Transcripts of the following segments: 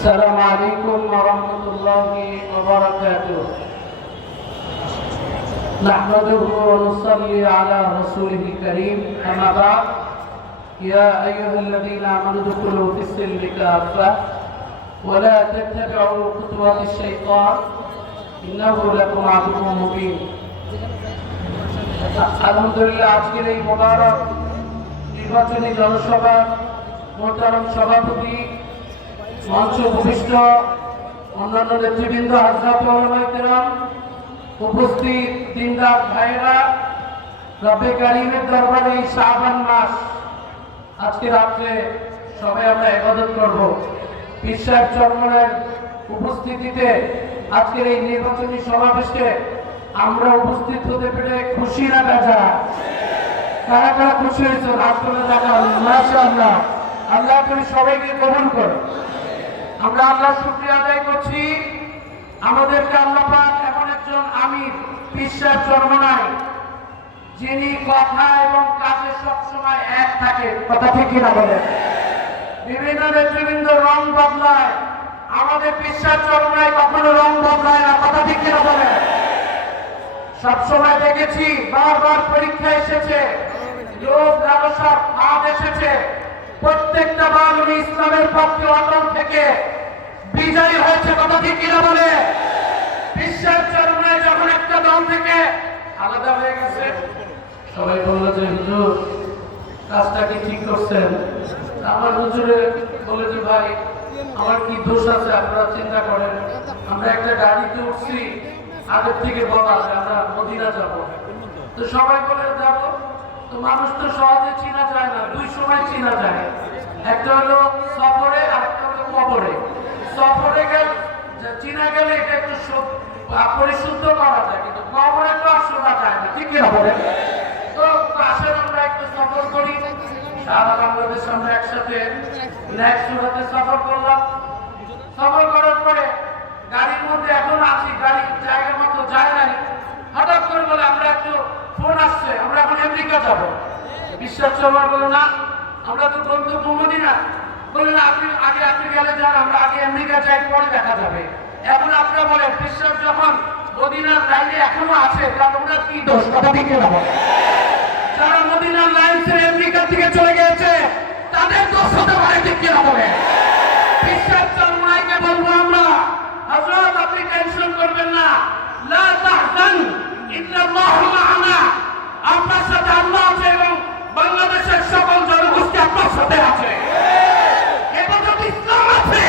السلام عليكم ورحمة الله وبركاته. نحمده ونصلي على رسوله الكريم. أما بعد، يا أيها الذين آمنوا ادخلوا في السلم كافة ولا تتبعوا خطوات الشيطان إنه لكم عدو مبين. আলহামদুলিল্লাহ, আজকের এই মোবারক নির্বাচনী জনসভার মোহতারাম সভাপতি, মঞ্চ উপবিষ্ট অন্যান্য নেতৃবৃন্দ, হযরত ওলামায়ে কেরাম, উপস্থিত দিনদার ভাইরা, রব্বে কারীমের দরবারে এই শাবান মাস, আজকে রাত্রে সবাই আমরা ইবাদত করব। পীর সাহেব চরমনের উপস্থিতিতে আজকের এই নির্বাচনী সমাবেশে আমরা উপস্থিত হতে পেরে খুশি না বেজা? কারা কারা খুশি হয়েছে? হাত তুলে দেখান। মাশাআল্লাহ। আল্লাহ তুমি সবাইকে কবুল করো। আমরা আল্লাহ শুকরিয়া আদায় করছি, আমাদেরকে আল্লাহ পাক এমন একজন আমির পীর সাহেব চরমনাই, যিনি কথা এবং কাজে সবসময় এক থাকে। কথা ঠিক কিনা বলেন? বিভিন্ন নেতৃবৃন্দ রং বদলায়, আমাদের পীর সাহেব চরমনাই কখনো রং বদলায় না। কথা ঠিক কিনা বলেন? সবসময় দেখেছি, বারবার পরীক্ষা এসেছে, লোক লালসার ভাব এসেছে, প্রত্যেকটা বার উনি ইসলামের পক্ষে অটল থেকে বিজয়ী হয়েছে। কথা ঠিক কিনা বলে? পীর সাহেব চরমনাই যখন একটা দল থেকে আলাদা হয়ে গেছে, সবাই বলল যে হুজুর কাজটা কি ঠিক করছেন? আমার হুজুরে বলে যে ভাই আমার কি দোষ আছে আপনারা চিন্তা করেন। আমরা একটা গাড়িতে উঠছি, আগের থেকে বলা যে আমরা মদিনা যাব, তো সবাই বলে যাব। তো মানুষ তো সহজে চিনা যায় না, দুই সময় চিনা যায়, একটা হলো সফরে আর একটা হলো কবরে। সফরে গেলে চিনা গেলে এটা একটু পরিশুদ্ধ করা যায়, কিন্তু কবরে তো আর শোনা যায় না। ঠিক কিনা বলেন? তো আসেন আমরা একটু সফর করি। সারা বাংলাদেশ আমরা একসাথে নেক্সট সুরাতে সফর করলাম। সফর করার পরে গাড়ির মধ্যে এখন আছি, গাড়ি জায়গা মতো যায় নাই। হঠাৎ করে বলে আমরা একটু ফোন আসছে, আমরা এখন আমেরিকা যাবো। বিশ্বাস সবার বলে না, আমরা তো গন্তব্য মদিনা। বলে না, আপনি গেলে যান, আমরা আগে আমেরিকা যাই, পরে দেখা যাবে। এখন আপনারা বলেন, বিশ্বাস যখন মদিনার লাইনে এখনো আছে, তাহলে ওরা কি দোষ? কথা ঠিক না বলে? যারা মদিনার লাইন ছেড়ে আমেরিকা থেকে চলে গেছে, তাদের দোষ হতে পারে। ঠিক কিনা বলে? বিশ্বাস চরমনাইকে বলবো আমরা, হযরত আপনি টেনশন করবেন না, লা তাহজান ইন্নাল্লাহু মা'ানা। আপনার সাথে আল্লাহ আছে এবং বাংলাদেশের সকল জনগোষ্ঠী আপনার সাথে আছে। হেফাজত ইসলাম আছে,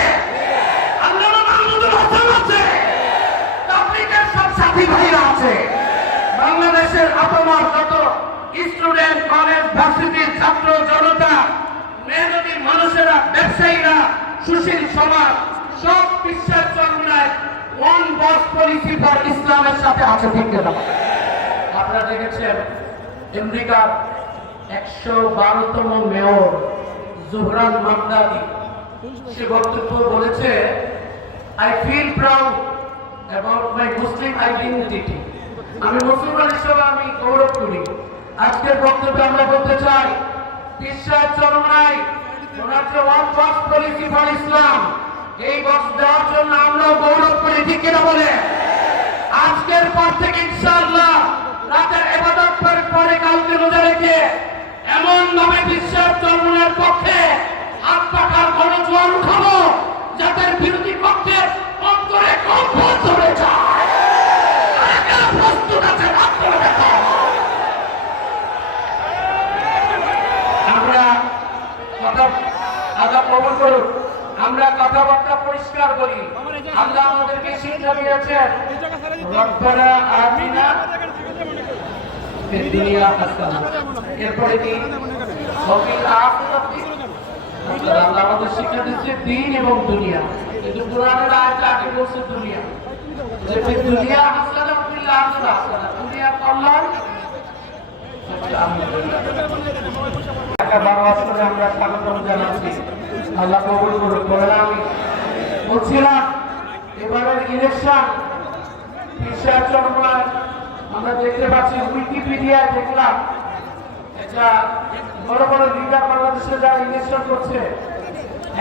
আল্লামা মাহমুদুল হাসান আছে, তাবলীগের সব সাথী ভাইরা আছে। বাংলাদেশের আপামর যত স্টুডেন্ট, কলেজ, ভার্সিটির ছাত্র জনতা, মেহনতি মানুষেরা, ব্যবসায়ীরা, সুশীল সমাজ, সব পীর সাহেব Charmonai one boss policy for ইসলামের সাথে আছে। ঠিক না? আপনারা দেখেছেন আমেরিকার 112তম মেয়র জোহরান মামদানি, সে বক্তব্য বলেছে, I feel proud about my Muslim identity. আমি মুসলমান হিসেবে আমি গৌরব করি। আজকের বক্তব্যে আমরা বলতে চাই, পীর সাহেব চরমনাই ওনার যে ওয়ান বস পলিসি ফর ইসলাম, এই বক্স দেওয়ার জন্য আমরাও গৌরব করি। ঠিক কিনা বলে? আজকের পর থেকে ইনশাআল্লাহ রাতের ইবাদত পরে কালকে রোজা রেখে এমন ভাবে পীর সাহেব চরমনাইয়ের পক্ষে হাত পাখার গণজোয়ার উঠাবো, যাতে বিরোধী পক্ষের অন্তরে কম্পন ধরে যায়। প্রস্তুত আছে? হাত তুলে দেখো। আমরা কথা আদা কবুল করুন, আমরা কথাবার্তা পরিষ্কার করি। আল্লাহ আমাদেরকে শিক্ষা দিয়েছেন, রব্বানা আতিনা ফিদ দুনিয়া হাসানা, এরপরে কি ওয়াফিল আখিরাতি। আল্লাহ আমাদের শিক্ষা দিচ্ছে দিন এবং দুনিয়া, কিন্তু কোরআনের আয়াতে আগে বলছে দুনিয়া, যে ফিদ দুনিয়া হাসানা ফিল আখিরাতি হাসানা, দুনিয়া কল্যাণ। আমরা স্বাগতম জানাচ্ছি, আল্লাহ কবুল করুন। আমি বলছিলাম এবারের ইলেকশন পীর সাহেব চরমনাই আমরা দেখতে পাচ্ছি, উইকিপিডিয়ায় দেখলাম, এটা বড় বড় লিডার বাংলাদেশে যারা ইলেকশন করছে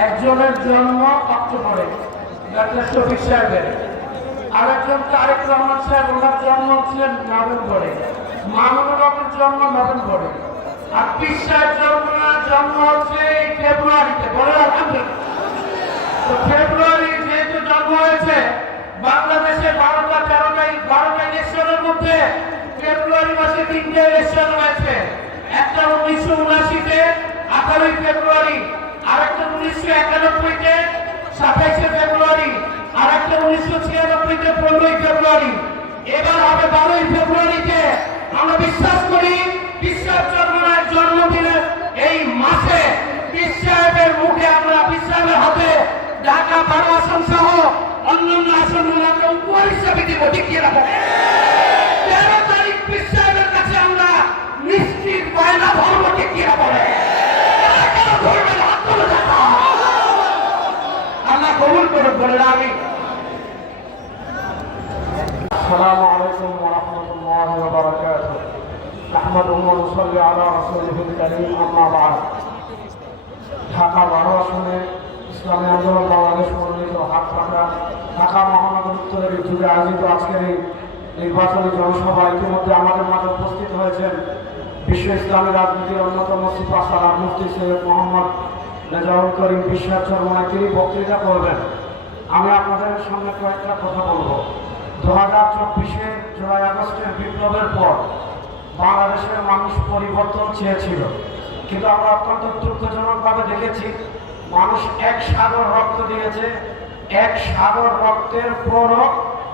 একজনের জন্ম অক্টোবরে, ডক্টর শফিক সাহেবের, আরেকজন তারেক রহমান সাহেব, ওনার জন্ম হচ্ছিলেন নভেম্বরে, মামুনুল হকের জন্ম নভেম্বরে, আর পীর সাহেব জন্ম হচ্ছে এই ফেব্রুয়ারিতে। বলে আলহামদুলিল্লাহ। তো ফেব্রুয়ারি যেহেতু জন্ম হয়েছে, বাংলাদেশে 12টা ইলেকশনের মধ্যে ফেব্রুয়ারি মাসে 3টে ইলেকশন হয়েছে। একটা 1979-তে 18 ফেব্রুয়ারি, আরেকটা 1991-তে 27 ফেব্রুয়ারি, আরেকটা 1996-তে 15 ফেব্রুয়ারি। এবার হবে 12 ফেব্রুয়ারিতে। আমরা বিশ্বাস করি বিশ্বাস চন্দ্রনাথ জন্মদিনের এই মাসে পীর সাহেবের মুখে আমরা পীর সাহেবের হাতে ঢাকা 12 আসন সহ অন্যান্য আসনগুলো আমরা উপহার হিসাবে দিব। ঠিক কি রাখো? 13 তারিখ পীর সাহেবের কাছে আমরা মিষ্টির বায়না ধর্ম। ঠিক কি বলে? আল্লাহ কবুল করুন। বলে আমি السلام عليكم ورحمة الله وبركاته. نحمده ونصلي على رسوله الكريم. أما بعد. ঢাকা 12 আসনে ইসলামী আন্দোলন বাংলাদেশ মনোনীত ঢাকা মহানগর উত্তরের যুগে আয়োজিত আজকের এই নির্বাচনী জনসভা ইতিমধ্যে আমাদের মাঝে উপস্থিত হয়েছেন বিশ্ব ইসলামী রাজনীতির অন্যতম সিপাহসালার মুফতি সৈয়দ মোহাম্মদ নেজামুল করিম বিশ্বাস চরমনায়। তিনি বক্তৃতা করবেন। আমি আপনাদের সামনে কয়েকটা কথা বলবো। 2024-এ জুলাই আগস্টের বিপ্লবের পর বাংলাদেশের মানুষ পরিবর্তন চেয়েছিল, কিন্তু আমরা অত্যন্ত দুঃখজনকভাবে দেখেছি মানুষ এক সাগর রক্ত দিয়েছে। এক সাগর রক্তের পরও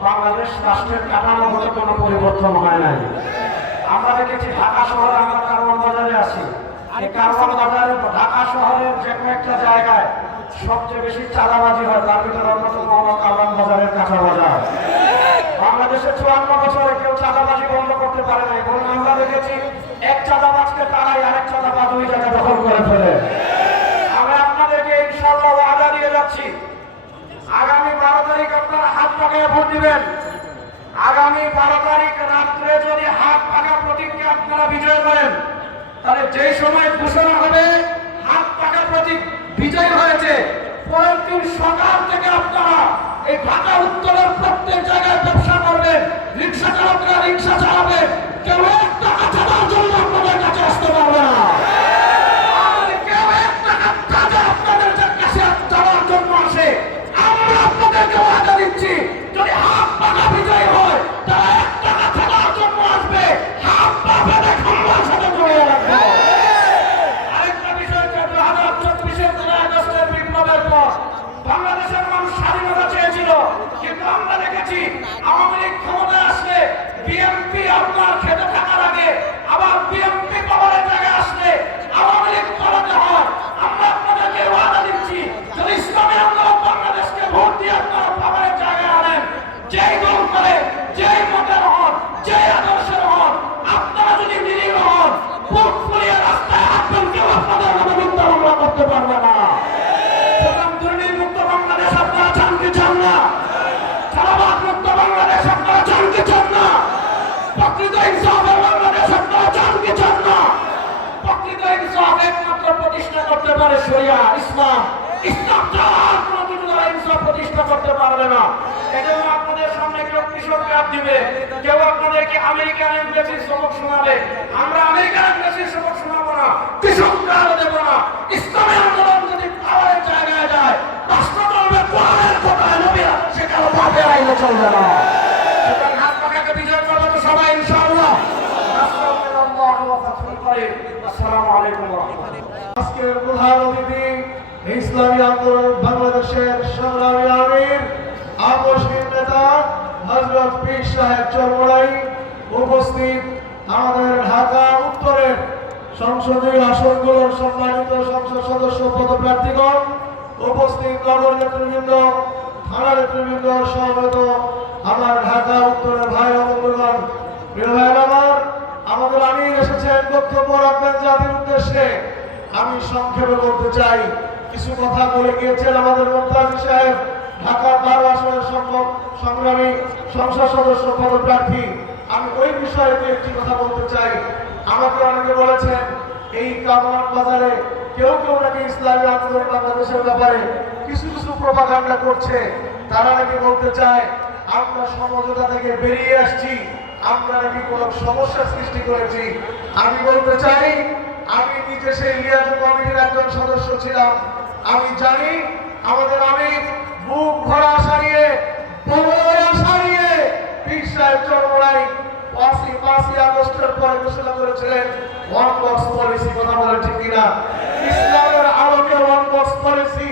বাংলাদেশ রাষ্ট্রের কাঠামোগত কোনো পরিবর্তন হয় নাই। আমরা দেখেছি ঢাকা শহরে, আমরা কারওয়ান বাজারে আছি, এই কারওয়ান বাজারে ঢাকা শহরের যে কয়েকটা জায়গায় সবচেয়ে বেশি চাঁদাবাজি হয়, তার ভিতরে অন্যতম হলো কারওয়ান বাজারের কাঁচা বাজার। বাংলাদেশে 54 বছরে কেউ চাঁদাবাজি বন্ধ করতে পারে নাই, বরং আমরা দেখেছি এক চাঁদাবাজকে তারাই আরেক চাঁদাবাজ ওই জায়গা দখল করে ফেলে। আমি আপনাদেরকে ইনশাআল্লাহ ওয়াদা দিয়ে যাচ্ছি, আগামী 12 তারিখ আপনারা হাত পাকায় ভোট দিবেন। আগামী 12 তারিখ রাত্রে যদি হাত পাকা প্রতীককে আপনারা বিজয় করেন, তাহলে যেই সময় ঘোষণা হবে হাত পাকা প্রতীক বিজয় হয়েছে, পরের দিন সকাল থেকে আপনারা এই ঢাকা উত্তরের প্রত্যেক জায়গায় ব্যবসা করবেন, রিক্সা চালকরা রিক্সা চালাবে, কেউ এক টাকা চাঁদার জন্য আপনাদের কাছে আসতে পারবে না। কেউ এক টাকা চাঁদা আপনাদের কাছে যাওয়ার জন্য আসে, আমরা আপনাদেরকে ওয়াদা দিচ্ছি, যদি হাত পাকা বিজয় হয় তারা 1 টাকা চাঁদার জন্য আসবে, হাত পা বেঁধে খাম্বার সাথে জড়িয়ে রাখবে। আরেকটা বিষয়, 2024-এর জুলাই আগস্টের বিপ্লবের পর বাংলাদেশের মানুষ স্বাধীনতা চেয়েছিল, কিন্তু আমরা দেখেছি আওয়ামী লীগ ক্ষমতায় আসলে বিএনপি আপনার খেতে থাকার আগে আবার বিএনপি পাওয়ারের জায়গায় আসলে আওয়ামী লীগ পালাতে হয়। আমরা আপনাদেরকে ওয়াদা দিচ্ছি, যদি ইসলামী আন্দোলন বাংলাদেশকে ভোট দিয়ে আপনারা পাওয়ারের জায়গায় আনেন, যেই দল করে, যেই মতের হন, যেই আদর্শের হন, আপনারা যদি নিরীহ হন, বুক ফুলিয়ে রাস্তায় হাঁটবেন, কেউ আপনাদের নামে মিথ্যা মামলা করতে পারবে না। দুর্নীতিমুক্ত বাংলাদেশ আপনারা চান কি চান না? চাঁদাবাজ মুক্ত বাংলাদেশ আপনারা চান কি চান না? প্রকৃত ইনসাফের বাংলাদেশ আপনারা চান কি চান না? প্রকৃত ইনসাফ একমাত্র প্রতিষ্ঠা করতে পারে শরিয়া ইসলাম। ইসলাম ছাড়া আর কোনো কিছু দ্বারা ইনসাফ প্রতিষ্ঠা করতে পারবে না। এজন্য আপনাদের সামনে কেউ কৃষক কাপ দিবে, কেউ আপনাদেরকে আমেরিকান এমবেসির সবক শোনাবে। আমরা আমেরিকান এমবেসির সবক শোনাবো না, কৃষক কাপ দেব না। ইসলামের আন্দোলন যদি পাওয়ারের জায়গায় যায়, রাষ্ট্র চলবে কোরআনের কথায়, নবীরা সেখানে পাবে আইলে চলবে না। সুতরাং হাত পাকাকে বিজয় করবে তো সবাই ইনশাআল্লাহ। আসসালামু আলাইকুম ওয়া রাহমাতুল্লাহ। আজকের প্রধান অতিথি ইসলামী আন্দোলন বাংলাদেশের সংগ্রামী আমির আপসহীন নেতা হযরত পীর সাহেব চরমনাই, উপস্থিত আমাদের ঢাকা উত্তরের সংসদীয় আসনগুলোর সম্মানিত সংসদ সদস্য পদপ্রার্থীগণ, উপস্থিত নগর নেতৃবৃন্দ, থানা নেতৃবৃন্দ, সমবেত আমার ঢাকা উত্তরের ভাই ও বন্ধুগণ, প্রিয় ভাই আমার, আমাদের আমির এসেছেন বক্তব্য রাখবেন জাতির উদ্দেশ্যে। আমি সংক্ষেপে বলতে চাই, কিছু কথা বলে গিয়েছেন আমাদের মুফতি সাহেব, ঢাকা 12 আসনের সংগ্রামী সংসদ সদস্য পদপ্রার্থী। আমি ওই বিষয়ে একটি কথা বলতে চাই। আমাকে অনেকে বলেছেন এই কারওয়ান বাজারে কেউ কেউ নাকি ইসলামী আন্দোলন বাংলাদেশের ব্যাপারে কিছু কিছু প্রপাগান্ডা করছে। তারা নাকি বলতে চায় আমরা সমঝোতা থেকে বেরিয়ে আসছি, আমরা নাকি কোনো সমস্যার সৃষ্টি করেছি। আমি বলতে চাই, আমি নিজে সেই লিয়াজু কমিটির একজন সদস্য ছিলাম। আমি জানি আমাদের আমির বুক ভরা আশা নিয়ে, বড় আশা নিয়ে পীর সাহেব চরমোনাই 5ই আগস্টের পরে ঘোষণা করেছিলেন ওয়ান বক্স পলিসি। কথা বলে ঠিক কিনা? ইসলামের আলোকে ওয়ান বক্স পলিসি,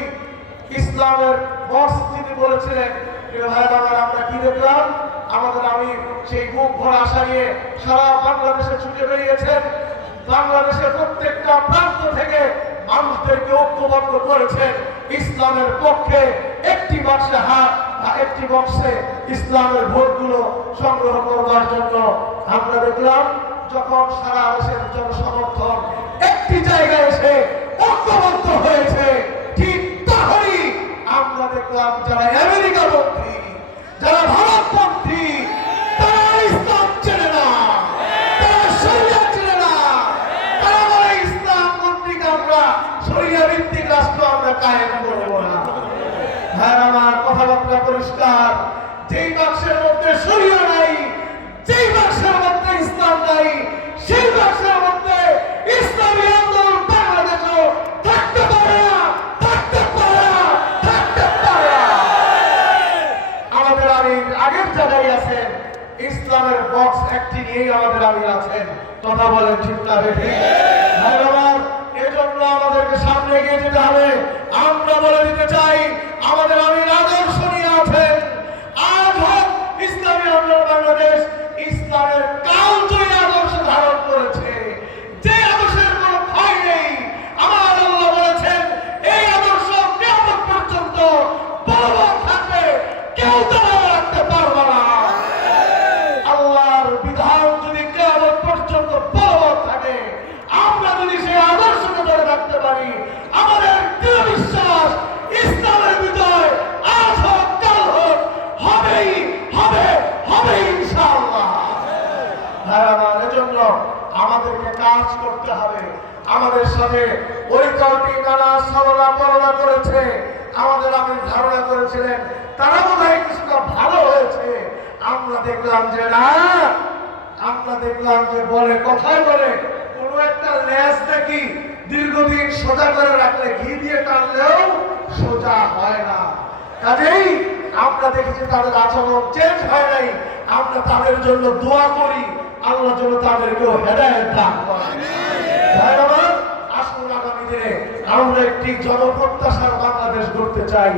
ইসলামের বক্স যিনি বলেছিলেন। প্রিয় ভাইরা আমার, আমরা কি দেখলাম? আমাদের আমির সেই বুক ভরা আশা নিয়ে সারা বাংলাদেশে ছুটে বেরিয়েছেন। বাংলাদেশের প্রত্যেকটা প্রান্ত থেকে মানুষদেরকে ঐক্যবদ্ধ করেছেন ইসলামের পক্ষে। একটি বাক্সে হাত, একটি বক্সে ইসলামের ভোটগুলো সংগ্রহ করবার জন্য। আমরা দেখলাম যখন সারা দেশের জনসমর্থন একটি জায়গায় এসে ঐক্যবদ্ধ হয়েছে, ঠিক তখনই আমরা দেখলাম যারা আমেরিকাপন্থী, যারা ভারতপন্থী, তারা ইসলাম চেনে না, তারা শরিয়াত চেনে না, তারা বলে ইসলাম কর্তৃক আমরা শরিয়া ভিত্তিক রাষ্ট্র আমরা কায়েম করব না। হ্যাঁ, আমার কথাবার্তা পরিষ্কার। যেই বাক্সের মধ্যে শরিয়া নাই, যেই বাক্সের মধ্যে ইসলাম নাই, সেই বাক্সের মধ্যে ইসলামী আন্দোলন বাংলাদেশও থাকতে পারে না, থাকতে পারে না, থাকতে পারে না। আমাদের আমির আগের জায়গায় আছেন, ইসলামের বক্স একটি নিয়েই আমাদের আমির আছেন। কথা বলেন ঠিক না বেঠিক? ভাই আমার, এজন্য আমাদেরকে সামনে এগিয়ে যেতে হবে। আমরা বলে দিতে চাই, আমাদের আমির আদর্শ নিয়ে আছেন। আজ হোক ইসলামী আন্দোলন বাংলাদেশ ইসলামের কালজয়ী আদর্শ ধারণ করেছে, যে আদর্শের কোনো ক্ষয় নেই। আমার আল্লাহ বলেছেন এই আদর্শ কিয়ামত পর্যন্ত বলবৎ থাকবে, কেউ দাঁড়ায় রাখতে পারবে না। আল্লাহর বিধান যদি কিয়ামত পর্যন্ত বলবৎ থাকে, আমরা যদি সেই আদর্শকে ধরে রাখতে পারি, আমাদের দৃঢ় বিশ্বাস ইসলামের বিজয় আজ হোক কাল হোক হবেই হবে, হবে ইনশাআল্লাহ। হ্যাঁ, আমার এজন্য আমাদেরকে কাজ করতে হবে। আমাদের সাথে ওই দলটি নানা ছলনা কলনা করেছে, আমাদের আমির ধারণা করেছিলেন তারা বোধহয় কিছুটা ভালো হয়েছে। আমরা দেখলাম যে না, আমরা দেখলাম যে বলে কথায় বলে কোনো একটা লেজ দেখি দীর্ঘদিন সোজা করে রাখলে ঘি দিয়ে টানলেও সোজা হয় না। কাজেই আমরা দেখেছি তাদের আচরণ চেঞ্জ হয় নাই। আমরা তাদের জন্য দোয়া করি, আল্লাহ যেন তাদেরকেও হেদায়েত দান করেন। ভাই আমার, আসুন আগামী দিনে আমরা একটি জনপ্রত্যাশার বাংলাদেশ গড়তে চাই।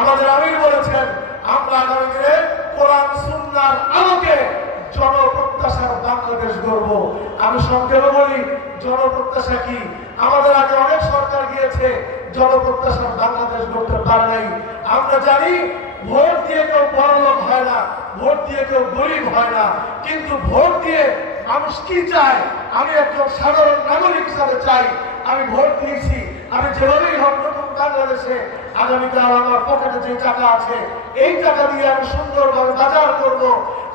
আমাদের আমির বলেছেন আমরা আগামী দিনে কোরআন সুন্নাহর আলোকে জনপ্রত্যাশার বাংলাদেশ গড়ব। আমি সংক্ষেপে বলি, জনপ্রত্যাশা কি? আমাদের আগে অনেক সরকার গিয়েছে, জনপ্রত্যাশার বাংলাদেশ গড়তে পারে নাই। আমরা জানি ভোট দিয়ে কেউ বড়লোক হয় না, ভোট দিয়ে কেউ গরিব হয় না, কিন্তু ভোট দিয়ে মানুষ কি চায়? আমি একজন সাধারণ নাগরিক হিসাবে চাই, আমি ভোট দিয়েছি, আমি যেভাবেই হোক নতুন বাংলাদেশে আগামীকাল আমার পকেটে যে টাকা আছে, এই টাকা দিয়ে আমি সুন্দরভাবে বাজার করব।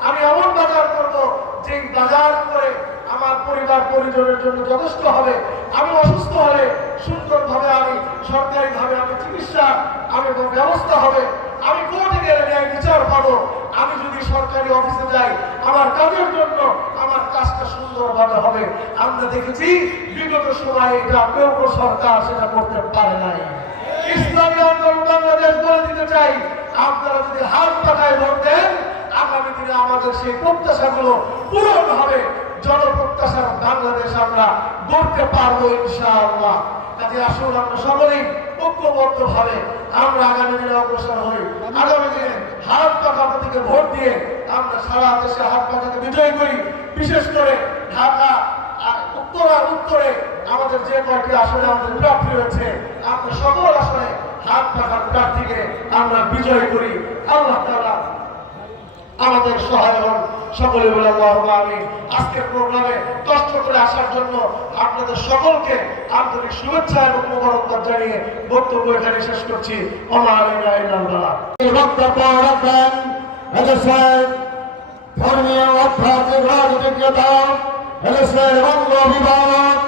আমি এমন বাজার করব যে বাজার করে আমার পরিবার পরিজনের জন্য যথেষ্ট হবে। আমি অসুস্থ হলে সুন্দরভাবে আমি সরকারিভাবে আমি চিকিৎসা আমি ব্যবস্থা হবে। আমি কোর্টে গেলে ন্যায় বিচার পাবো। আমি যদি সরকারি অফিসে যাই, আমার কাজের জন্য আমার কাজটা সুন্দরভাবে হবে। আমরা দেখেছি বিগত সময়ে এটা কেউ সরকার সেটা করতে পারে নাই। ইসলামী আন্দোলন বাংলাদেশ বলে দিতে চাই, আপনারা যদি হাত পাখায় ভোট দেন, আগামী দিনে আমাদের সেই প্রত্যাশাগুলো পূরণ হবে। জনপ্রত্যাশার বাংলাদেশ আমরা গড়তে পারবো ইনশাআল্লাহ। কাজে আসুন আমরা সকলেই ঐক্যবদ্ধভাবে আমরা আগামী দিনে অগ্রসর হই। আগামী দিনে হাত পাখা প্রতীকে ভোট দিয়ে আমরা সারা দেশে হাত পাখাকে বিজয় করি। বিশেষ করে ঢাকা উত্তরে আমাদের যে কয়েকটি আসনে আমাদের প্রার্থী রয়েছে, আমরা সকল আসনে হাত পাখার প্রার্থীকে আমরা বিজয় করি। আল্লাহ তাআলা আমাদের সহায় হন। সকলে বলে আল্লাহুম্মা আমিন। আজকের প্রোগ্রামে কষ্ট করে আসার জন্য আপনাদের সকলকে আন্তরিক শুভেচ্ছা এবং মোবারকবাদ জানিয়ে বক্তব্য এখানে শেষ করছি। ওমা আলাইনা ইল্লাল বালাগ। বক্তব্য রাখবেন এদেশের ধর্মীয় আধ্যাত্মিক রাজনীতিক নেতা, এদেশের বঙ্গ অভিভাবক,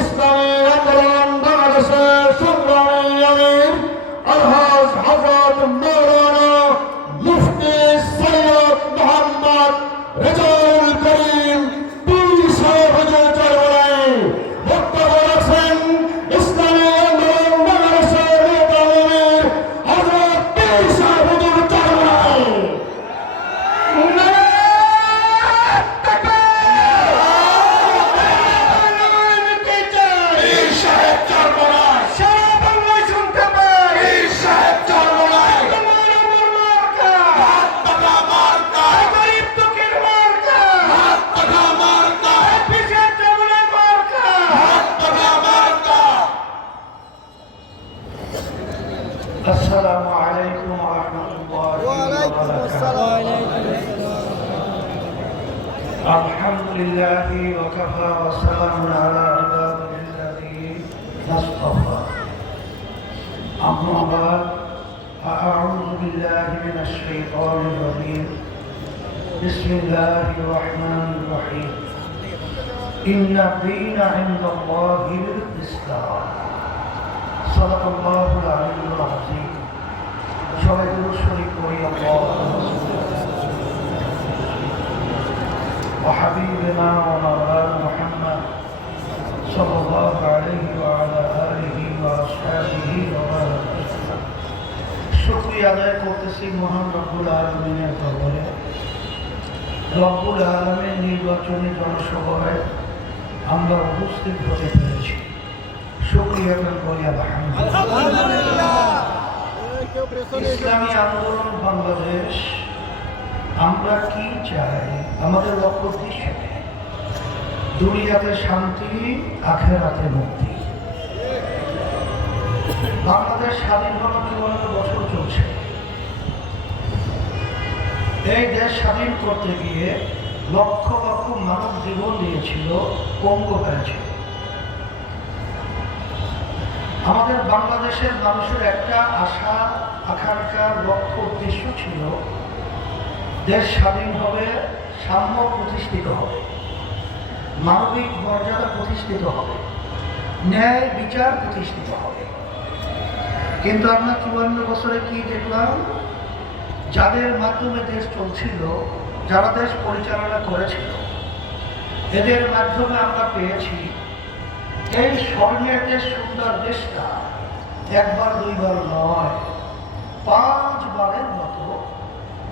ইসলামী আন্দোলন বাংলাদেশ বাংলাদেশের সংগ্রামী আমির আলহাজ হযরত মাওলানা মুফতি সৈয়দ মোহাম্মদ রেজাউল করিম পীর সাহেব হুজুর চরমনাই বক্তব্য রাখছেন ইসলামী আন্দোলন বাংলাদেশের নেতা আমির হযরত পীর সাহেব হুজুর চরমনাই। السلام عليكم ورحمة الله وبركاته. الحمد لله وكفى وسلام على عباده الذين اصطفى. أما بعد فأعوذ بالله من الشيطان الرجيم. بسم الله الرحمن الرحيم. إن الدين عند الله الإسلام. صدق الله العلي العظيم. সবাই দুরূদ শরীফ পড়ি وحبيبنا ومولانا محمد صلى الله عليه وعلى آله وأصحابه وبارك. শুকরিয়া আদায় করতেছি মহান রব্বুল আলামিনের দরবারে। রব্বুল আলামিন নির্বাচনী জনসভায় আমরা উপস্থিত হতে পেরেছি। শুকরিয়া করি আলহামদুলিল্লাহ। ইসলামী আন্দোলন বাংলাদেশ আমরা কি চাই? আমাদের লক্ষ্য উদ্দেশ্য দুনিয়াতে শান্তি, আখিরাতে মুক্তি। বাংলাদেশ স্বাধীন হলো ৫৪ বছর চলছে। এই দেশ স্বাধীন করতে গিয়ে লক্ষ লক্ষ মানব জীবন দিয়েছিল, পঙ্গু হয়েছিল। আমাদের বাংলাদেশের মানুষের একটা আশা, আকাঙ্ক্ষা, লক্ষ্য, উদ্দেশ্য ছিল দেশ স্বাধীন হবে, সাম্য প্রতিষ্ঠিত হবে, মানবিক মর্যাদা প্রতিষ্ঠিত হবে, ন্যায় বিচার প্রতিষ্ঠিত হবে। কিন্তু আমরা ৫৪ বছরে কি দেখলাম? যাদের মাধ্যমে দেশ চলছিল, যারা দেশ পরিচালনা করেছিল, এদের মাধ্যমে আমরা পেয়েছি এই স্বর্ণের দেশ, সুন্দর দেশটা একবার দুইবার নয়, 5 বারের মতো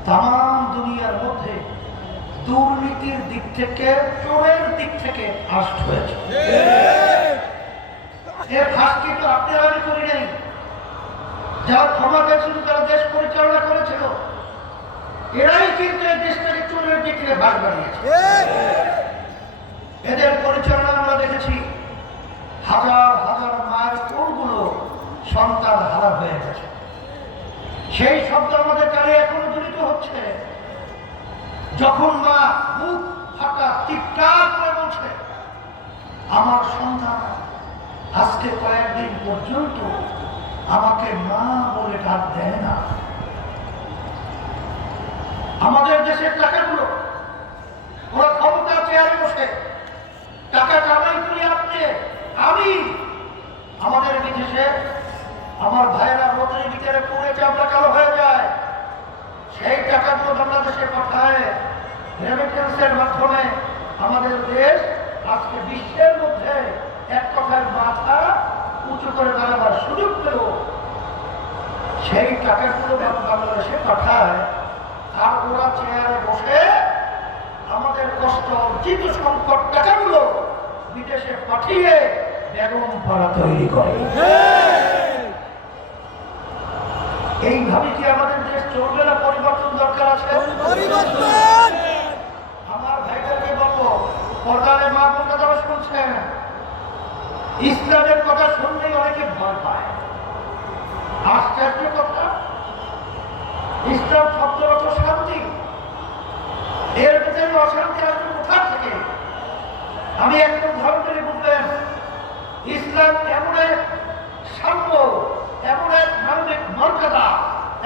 তাম দুনিয়ার মধ্যে দুর্নীতির দিক থেকে, চোরের দিক থেকে ফার্স্ট হয়েছে। এর ফার্স্ট কিন্তু আপনি আমি করি নাই। যারা ক্ষমতায় ছিল, যারা দেশ পরিচালনা করেছিল, এরাই কিন্তু এই দেশটাকে চোরের দিক থেকে ভাগ বানিয়েছে। এদের পরিচালনা আমরা দেখেছি, হাজার হাজার মায়ের কোলগুলো সন্তান হারা হয়ে গেছে। সেই শব্দ আমাদের কানে এখনো জড়িত হচ্ছে। যখন মা বুক ফাটা চিৎকার করে বলছে, আমার সন্তান আজকে কয়েকদিন পর্যন্ত আমাকে মা বলে ডাক দেয় না। আমাদের দেশের টাকাগুলো ওরা ক্ষমতা চেয়ারে বসে টাকা কামাই করি আপনি, আমি, আমাদের বিদেশে আমার ভাইয়েরা রোদের ভিতরে পড়ে চামড়া কালো হয়ে যায়। সেই টাকাগুলো বাংলাদেশে পাঠায় রেমিটেন্সের মাধ্যমে। আমাদের দেশ আজকে বিশ্বের মধ্যে এক কথার মাথা উঁচু করে দাঁড়াবার সুযোগ পেল। সেই টাকাগুলো বাংলাদেশে পাঠায়, আর ওরা চেয়ারে বসে আমাদের কষ্ট অর্জিত সংকট টাকাগুলো বিদেশে পাঠিয়ে বেগম পাড়া তৈরি করে। এইভাবে কি আমাদের দেশ চলবে না? পরিবর্তন দরকার আছে। আমার ভাইদেরকে বলবো, পর্দারে মা বোনরা যারা শুনছেন, ইসলামের কথা শুনলেই অনেকে ভয় পায়। আশ্চর্য কথা, ইসলাম শব্দ অর্থ শান্তি। এর ভিতরে অশান্তি আসবে কোথা থেকে? আমি একদম ধর্মের বুঝলেন, ইসলাম এমন এক সাম্য, এমন এক মানবিক মর্যাদা,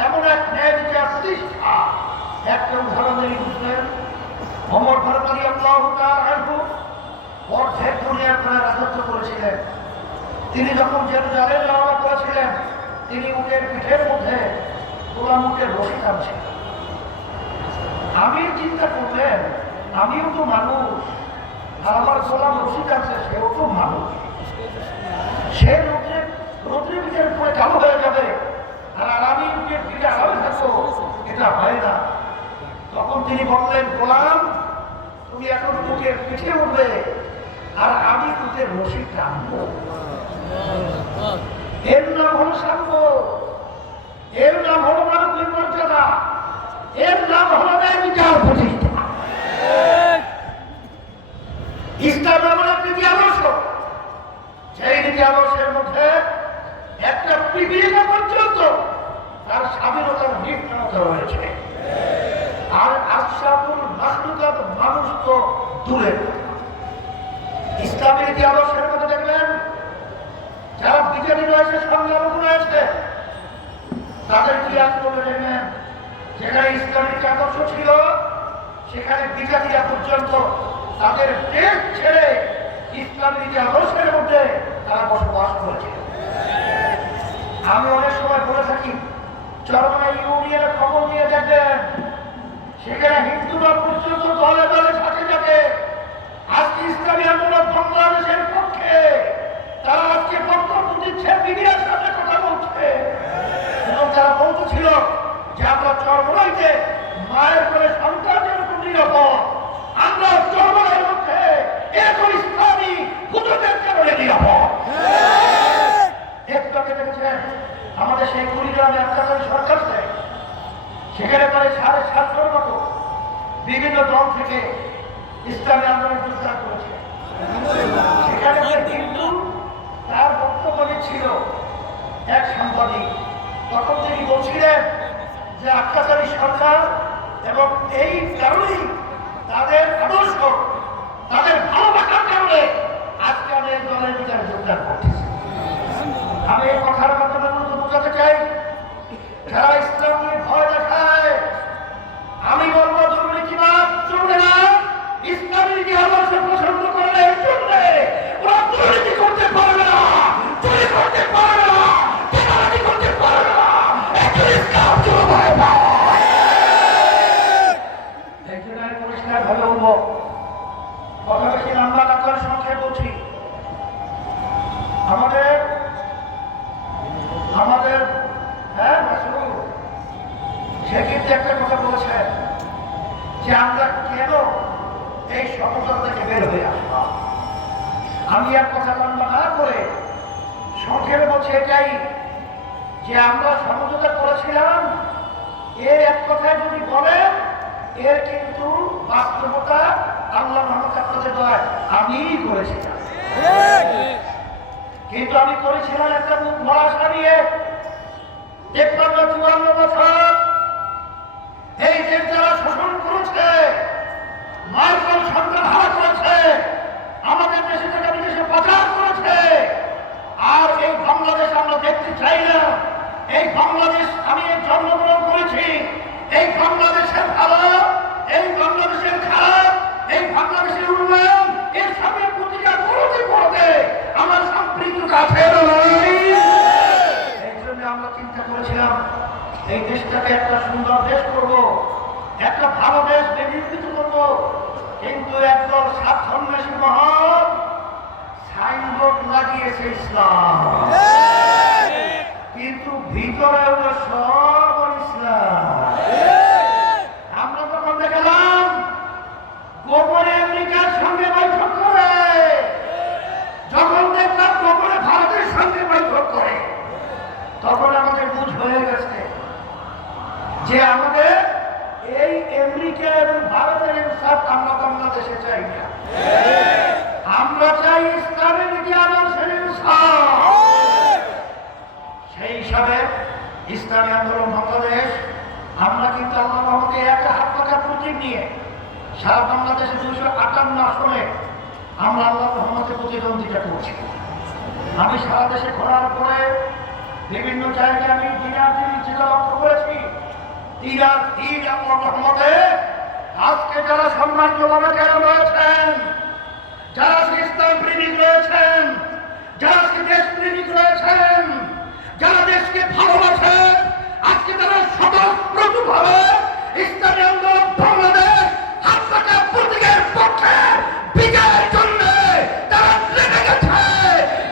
এমন এক ন্যায় বিচার প্রতিষ্ঠা। একটা উদাহরণ তিনি বুঝলেন, ওমর ফারুক রাদিয়াল্লাহু তাআলা আনহু অর্ধেক দুনিয়ার প্রায় রাজত্ব করেছিলেন। তিনি যখন জেরুজালেম রওনা করেছিলেন, তিনি উটের পিঠের মধ্যে গোলাম উটের রশি টানছিলেন। আমির চিন্তা করলেন, আমিও তো মানুষ, আর আমার গোলাম রশি টানছে, সেও তো মানুষ, সে রৌদ্রের পিঠের উপরে কালো হয়ে যাবে, আর আমি উটের পিঠে আড়ালে থাকবো, এটা হয় না। তখন তিনি বললেন, গোলাম তুমি এখন উটের পিঠে উঠবে, আর আমি উটের রশি টানবো। এর নাম হল সাম্য, এর নাম হল মানবিক মর্যাদা, এর নাম হল ন্যায় বিচার প্রতিষ্ঠা। ইসলাম এমন এক নীতি আদর্শ, সেই নীতি আদর্শের মধ্যে একটা পৃথিবীটা পর্যন্ত তার স্বাধীনতার নির্ভরতা রয়েছে। আর আশরাফুল মাখলুকাত মানুষ তো দূরে। ইসলামের নীতি আদর্শের মধ্যে দেখবেন যারা বিজেপি রয়েছে, সংখ্যালঘু রয়েছে, তাদের কি আজ করলে দেখবেন যেখানে ইসলামিক আদর্শ ছিল সেখানে বিজাতিরা পর্যন্ত তাদের দেশ ছেড়ে ইসলামিক আদর্শের মধ্যে তারা বসবাস করেছে। আমি অনেক সময় বলে থাকি, চরমাই ইউনিয়নের খবর নিয়ে দেখবেন সেখানে হিন্দুরা পর্যন্ত দলে দলে থাকে থাকে আজকে ইসলামী আন্দোলন বাংলাদেশের পক্ষে তারা আজকে বক্তব্য দিচ্ছে, মিডিয়ার সাথে কথা বলছে, এবং তারা বলতেছিল যে আমরা চরমাইতে মায়ের করে সন্তান যেরকম নিরাপদ, আমরা চরমাইয়ের মধ্যে এরকম ইসলামী হুজুরদের কারণে নিরাপদ। একটু আগে দেখেছেন আমাদের সেই কুড়িগ্রামে একটা সরকার দেয়, সেখানে প্রায় 750 মতো বিভিন্ন দল থেকে ইসলামী আন্দোলন যোগদান করেছে। সেখানে কিন্তু তার বক্তব্য ছিল এক সাংবাদিক, তখন তিনি বলছিলেন যে আক্কাচারী সরকার এবং এই কারণেই তাদের আদর্শ, তাদের ভালোবাসার কারণে আজকে আমি এই দলের ভিতরে যোগদান করতেছি। আমি এই কথার মাধ্যমে বোঝাতে চাই, যারা ইসলাম নিয়ে ভয় দেখায়, আমি বলবো জরুরি কি চলবে না। ইসলামের কি আদর্শ পছন্দ করে এর জন্য ওরা দুর্নীতি করতে পারবে না, চুরি করতে পারবে না, কেনাকাটি করতে পারবে না। একজন ইসলাম চলে ভয় পায়। একজন আমি পরিষ্কার ভাবে বলবো, কথা বেশি লম্বা না করে সংক্ষেপ বলছি। আমাদের সে কিন্তু একটা কথা বলেছেন যে আমরা কেন এই সমস্যা থেকে বের হয়ে আসলাম। আমি আর কথা লম্বা না করে সংক্ষেপে বলছি এটাই যে আমরা সমঝোতা করেছিলাম, এর এক কথায় যদি বলেন এর কিন্তু বাস্তবতা আল্লাহ মোহাম্মদ আপনাদের দয়ায় আমিই করেছিলাম। কিন্তু আমি করেছিলাম একটা মুখ ভরা সারিয়ে 53-54 বছর এই দেশ যারা শোষণ করেছে, মাইক্রো সন্তান হারা করেছে, আমাদের দেশে থেকে বিদেশে পাচার করেছে। আর এই বাংলাদেশ আমরা দেখতে চাই না। এই বাংলাদেশ আমি জন্মগ্রহণ করেছি, এই বাংলাদেশের ভালো, এই বাংলাদেশের খারাপ, এই বাংলাদেশের উন্নয়ন এর সামনে প্রতিকার করতে করতে আমার সম্পৃক্ত কাছে এই জন্য আমরা চিন্তা করেছিলাম এই দেশটাকে একটা সুন্দর দেশ করব, একটা ভালো দেশ নির্মিত করব। কিন্তু একদল স্বার্থান্বেষী মহল সাইনবোর্ড লাগিয়েছে ইসলাম, কিন্তু ভিতরে ওরা সব ইসলাম। আমরা তখন দেখলাম গোপনে আমেরিকার সঙ্গে বৈঠক করে, যখন দেখলাম গোপনে ভারতের সঙ্গে বৈঠক করে, তখন আমাদের বুঝ হয়ে গেছে যে আমাদের এই আমেরিকা এবং ভারতের ইনসাফ আমরা বাংলাদেশে চাই না। আমরা চাই ইসলামের নীতি আদর্শের ইনসাফ। সেই হিসাবে ইসলামী আন্দোলন বাংলাদেশ আমরা কিন্তু আল্লাহ রহমতে একটা হাত পাকা প্রতীক নিয়ে সারা বাংলাদেশে 258 আসনে আমরা আল্লাহ রহমতে প্রতিদ্বন্দ্বিতা করছি। আমি সারা দেশে ঘোরার পরে বিভিন্ন জায়গায় আমি দিনার দিন যেটা লক্ষ্য করেছি, দিনার দিন আল্লাহ রহমতে আজকে যারা সম্মানিত কেন রয়েছেন, যারা ইসলাম প্রেমিক রয়েছেন, যারা আজকে দেশ প্রেমিক রয়েছেন, যারা দেশকে ভালোবাসেন, আজকে তারা স্বতঃস্ফূর্তভাবে ইসলামী আন্দোলন বাংলাদেশ হাত পাকা প্রতীকের পক্ষে বিজয়ের জন্য তারা লেগে গেছে।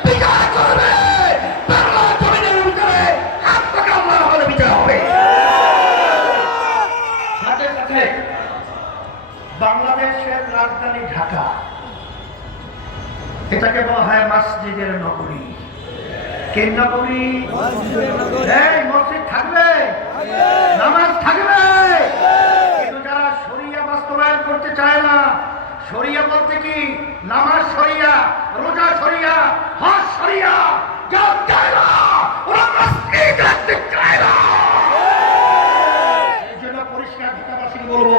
বিজয় করবে, বাংলা জমিনের উপরে হাত পাকা আমরা হলে বিজয় হবে। সাথে সাথে বাংলাদেশের রাজধানী ঢাকা, এটাকে বলা হয় মসজিদের নগরী। কে নগরী? এই মসজিদ থাকবে, নামাজ থাকবে, কিন্তু যারা শরিয়া বাস্তবায়ন করতে চায় না, শরিয়া বলতে কি? নামাজ শরিয়া, রোজা শরিয়া, হজ শরিয়া, যা চায় না ওরা মসজিদ রাখতে চায় না। এই জন্য পরিষ্কার ঢাকাবাসী বলবো,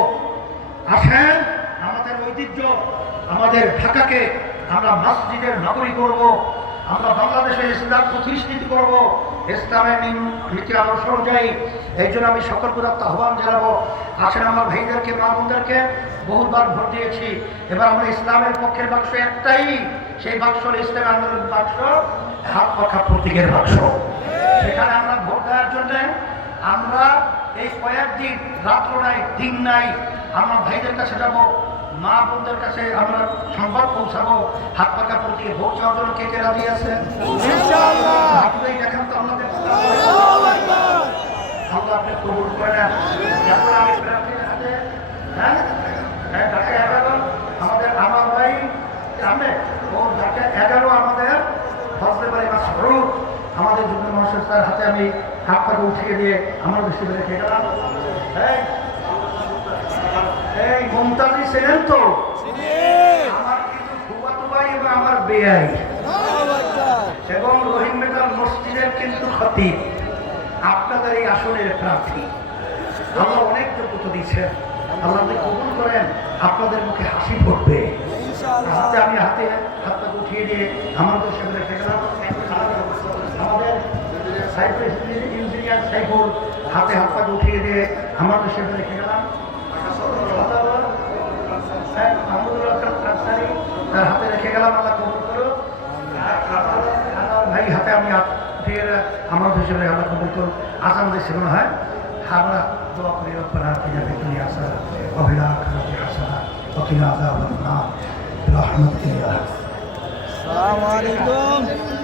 আসেন আমাদের ঐতিহ্য, আমাদের ঢাকাকে আমরা মসজিদের নগরী করব। আমরা বাংলাদেশে ইসলাম প্রতিষ্ঠিত করব ইসলামের নীতি আদর্শ অনুযায়ী। এই জন্য আমি সকল প্রদত্ত আহ্বান জানাবো, আসেন আমার ভাইদেরকে, মা বোনদেরকে বহুবার ভোট দিয়েছি, এবার আমরা ইসলামের পক্ষের বাক্স একটাই, সেই বাক্স হল ইসলাম আন্দোলন বাক্স, হাত পাখা প্রতীকের বাক্স। সেখানে আমরা ভোট দেওয়ার জন্য আমরা এই কয়েকদিন রাত্র নাই দিন নাই আমার ভাইদের কাছে যাব, মা বোনদের কাছে আমরা সংবাদ পৌঁছাবো, হাত পাকা প্রতীকে ভোট চাওয়ার জন্য কে কে রাজি আছে? আপনারাই দেখান তো আমাদের। আল্লাহ আপনি কবুল করে নেন। এখন আমি প্রার্থীর হাতে, হ্যাঁ ঢাকা 11 আমাদের আমার ভাই সামনে, ও ঢাকা 11 আমাদের ফজলে বাড়ি বা স্বরূপ আমাদের যুগ্ম মহাশয় তার হাতে আমি হাত পাকা উঠিয়ে দিয়ে আমার বেশি রেখে গেলাম। এই মমতাজি ছিলেন তো আমার কিন্তু ফুফাতো ভাই এবং আমার বেয়াই এবং রহিম মেটাল মসজিদের কিন্তু খতিব, আপনাদের এই আসনের প্রার্থী। আল্লাহ অনেক যোগ্যতা দিচ্ছেন, আল্লাহ আপনি কবুল করেন, আপনাদের মুখে হাসি ফুটবে। হাতে আমি হাতটা উঠিয়ে দিয়ে আমার দেশে রেখে গেলাম। আমাদের ইঞ্জিনিয়ার সাইফুল হাতে হাতটা উঠিয়ে দিয়ে আমার দেশে রেখে গেলাম। তার হাতে রেখে গেলাম, আল্লাহ কবুল করো। ভাই হাতে আমি উঠিয়ে আমার হিসেবে আল্লাহ কবুল করো। আসাম দেশে মনে হয় আমরা দোয়া করি, রব্বানা আতিনা ফিদ দুনিয়া হাসানাহ ওয়া ফিল আখিরাতি হাসানাহ ওয়া কিনা আযাবান নার বিরহমাতিকা ইয়া আরহাম। আসসালামু আলাইকুম।